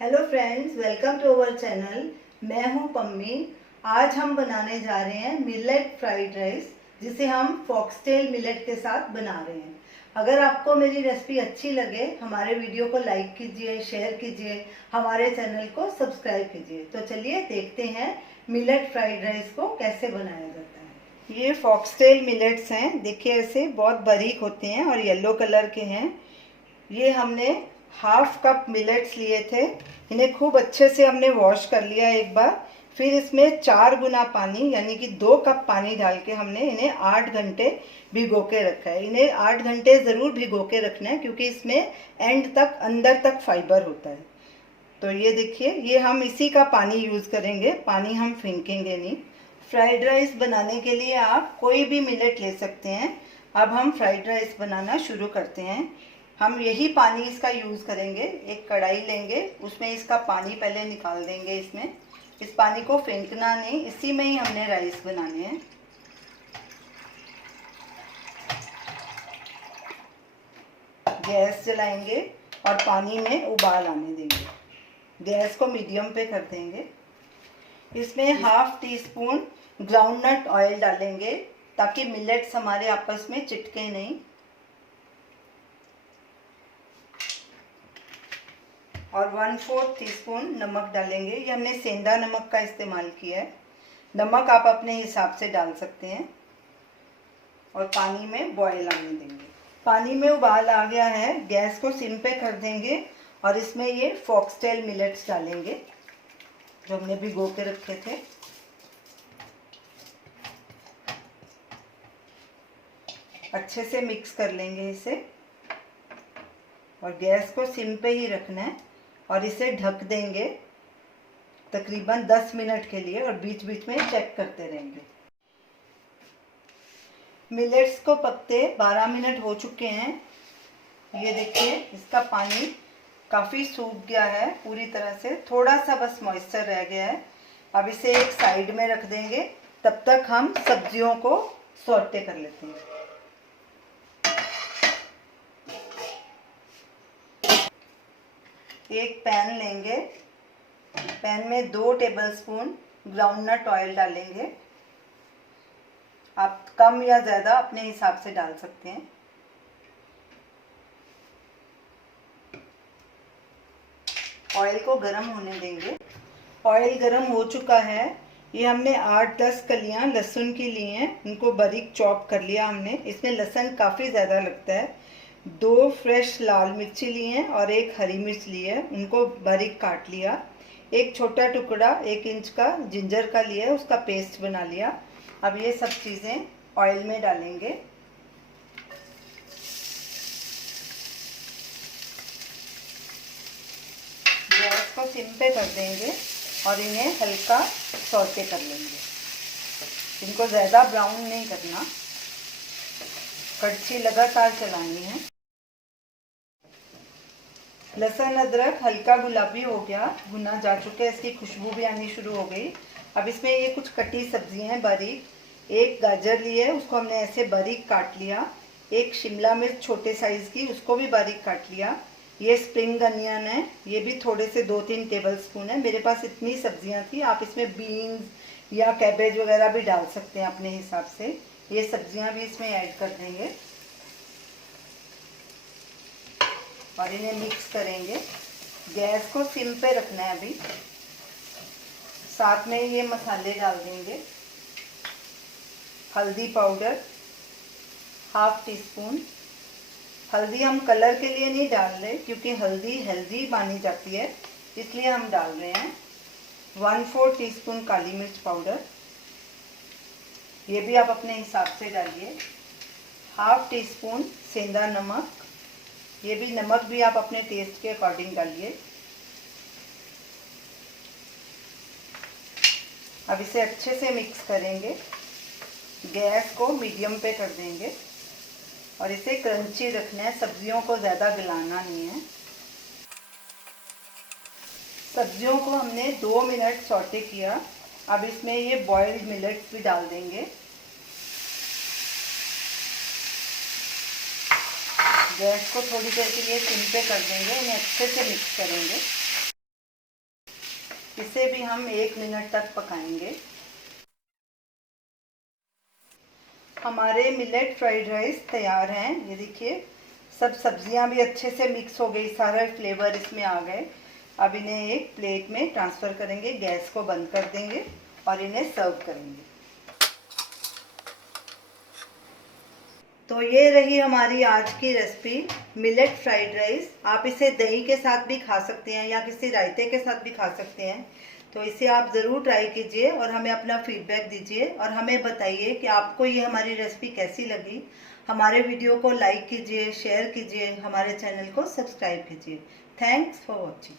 Hello friends, welcome to our channel. मैं हूं पम्मी। आज हम बनाने जा रहे हैं मिलेट फ्राइड राइस, जिसे हम फॉक्सटेल मिलेट के साथ बना रहे हैं। अगर आपको मेरी रेसिपी अच्छी लगे, हमारे वीडियो को लाइक कीजिए, शेयर कीजिए, हमारे चैनल को सब्सक्राइब कीजिए। तो चलिए देखते हैं मिलेट फ्राइड राइस को कैसे बनाया जाता है। ये फॉक्सटेल मिलेट्स हैं, देखिए ऐसे बहुत बारीक होते हैं और येलो कलर के हैं। ये हमने हाफ कप मिलेट्स लिए थे। इन्हें खूब अच्छे से हमने वॉश कर लिया एक बार। फिर इसमें 4 गुना पानी यानी कि 2 कप पानी डाल के हमने इन्हें 8 घंटे भिगो के रखा है। इन्हें 8 घंटे ज़रूर भिगो के रखना है, क्योंकि इसमें एंड तक अंदर तक फाइबर होता है। तो ये देखिए, ये हम इसी का पानी यूज़ करेंगे, पानी हम फेंकेंगे नहीं। फ्राइड राइस बनाने के लिए आप कोई भी मिलेट ले सकते हैं। अब हम फ्राइड राइस बनाना शुरू करते हैं। हम यही पानी इसका यूज़ करेंगे। एक कढ़ाई लेंगे, उसमें इसका पानी पहले निकाल देंगे। इसमें इस पानी को फेंकना नहीं, इसी में ही हमने राइस बनाने हैं। गैस जलाएंगे और पानी में उबाल आने देंगे। गैस को मीडियम पे कर देंगे। इसमें half tea spoon groundnut oil डालेंगे, ताकि मिलेट्स हमारे आपस में चिटके नहीं। और 1/4 टीस्पून नमक डालेंगे। ये हमने सेंधा नमक का इस्तेमाल किया है। नमक आप अपने हिसाब से डाल सकते हैं। और पानी में बॉयल आने देंगे। पानी में उबाल आ गया है, गैस को सिम पे कर देंगे और इसमें ये फॉक्सटेल मिलेट्स डालेंगे जो हमने भिगो के रखे थे। अच्छे से मिक्स कर लेंगे इसे और गैस को सिम पे ही रखना है और इसे ढक देंगे तकरीबन 10 मिनट के लिए, और बीच बीच में चेक करते रहेंगे। मिलेट्स को पकते 12 मिनट हो चुके हैं। ये देखिए, इसका पानी काफ़ी सूख गया है पूरी तरह से, थोड़ा सा बस मॉइस्चर रह गया है। अब इसे एक साइड में रख देंगे। तब तक हम सब्जियों को सौटे कर लेते हैं। एक पैन लेंगे, पैन में 2 टेबलस्पून ग्राउंडनट ऑयल डालेंगे। आप कम या ज़्यादा अपने हिसाब से डाल सकते हैं। ऑयल को गर्म होने देंगे। ऑयल गर्म हो चुका है। ये हमने 8-10 कलियां लहसुन की ली हैं, इनको बारीक चॉप कर लिया हमने। इसमें लहसुन काफ़ी ज़्यादा लगता है। 2 फ्रेश लाल मिर्ची ली हैं और 1 हरी मिर्च ली है, उनको बारीक काट लिया। एक छोटा टुकड़ा 1 इंच का जिंजर का लिया है, उसका पेस्ट बना लिया। अब ये सब चीज़ें ऑयल में डालेंगे। गैस को सिम पे कर देंगे और इन्हें हल्का सौटे कर लेंगे। इनको ज़्यादा ब्राउन नहीं करना, कड़छी लगातार चलानी है। लहसुन अदरक हल्का गुलाबी हो गया, भुना जा चुका है, इसकी खुशबू भी आनी शुरू हो गई। अब इसमें ये कुछ कटी सब्जियां हैं बारीक। 1 गाजर ली है, उसको हमने ऐसे बारीक काट लिया। 1 शिमला मिर्च छोटे साइज़ की, उसको भी बारीक काट लिया। ये स्प्रिंग अनियन है, ये भी थोड़े से 2-3 टेबलस्पून है। मेरे पास इतनी सब्जियां थी, आप इसमें बीन्स या कैबेज वगैरह भी डाल सकते हैं अपने हिसाब से। ये सब्जियां भी इसमें ऐड कर देंगे और इन्हें मिक्स करेंगे। गैस को सिम पे रखना है अभी। साथ में ये मसाले डाल देंगे। हल्दी पाउडर हाफ टी स्पून। हल्दी हम कलर के लिए नहीं डाल रहे, क्योंकि हल्दी हेल्दी मानी जाती है, इसलिए हम डाल रहे हैं। 1/4 टीस्पून काली मिर्च पाउडर, ये भी आप अपने हिसाब से डालिए। हाफ टी स्पून सेंधा नमक, ये भी नमक भी आप अपने टेस्ट के अकॉर्डिंग डालिए। अब इसे अच्छे से मिक्स करेंगे। गैस को मीडियम पे कर देंगे और इसे क्रंची रखना है, सब्जियों को ज़्यादा गलाना नहीं है। सब्जियों को हमने 2 मिनट सौटे किया। अब इसमें ये बॉइल्ड मिलेट्स भी डाल देंगे। गैस को थोड़ी देर के लिए सिम पे कर देंगे, इन्हें अच्छे से मिक्स करेंगे। इसे भी हम 1 मिनट तक पकाएंगे। हमारे मिलेट फ्राइड राइस तैयार हैं। ये देखिए, सब सब्जियां भी अच्छे से मिक्स हो गई, सारे फ्लेवर इसमें आ गए। अब इन्हें एक प्लेट में ट्रांसफ़र करेंगे, गैस को बंद कर देंगे और इन्हें सर्व करेंगे। तो ये रही हमारी आज की रेसिपी मिलेट फ्राइड राइस। आप इसे दही के साथ भी खा सकते हैं या किसी रायते के साथ भी खा सकते हैं। तो इसे आप ज़रूर ट्राई कीजिए और हमें अपना फीडबैक दीजिए और हमें बताइए कि आपको ये हमारी रेसिपी कैसी लगी। हमारे वीडियो को लाइक कीजिए, शेयर कीजिए, हमारे चैनल को सब्सक्राइब कीजिए। Thanks for watching.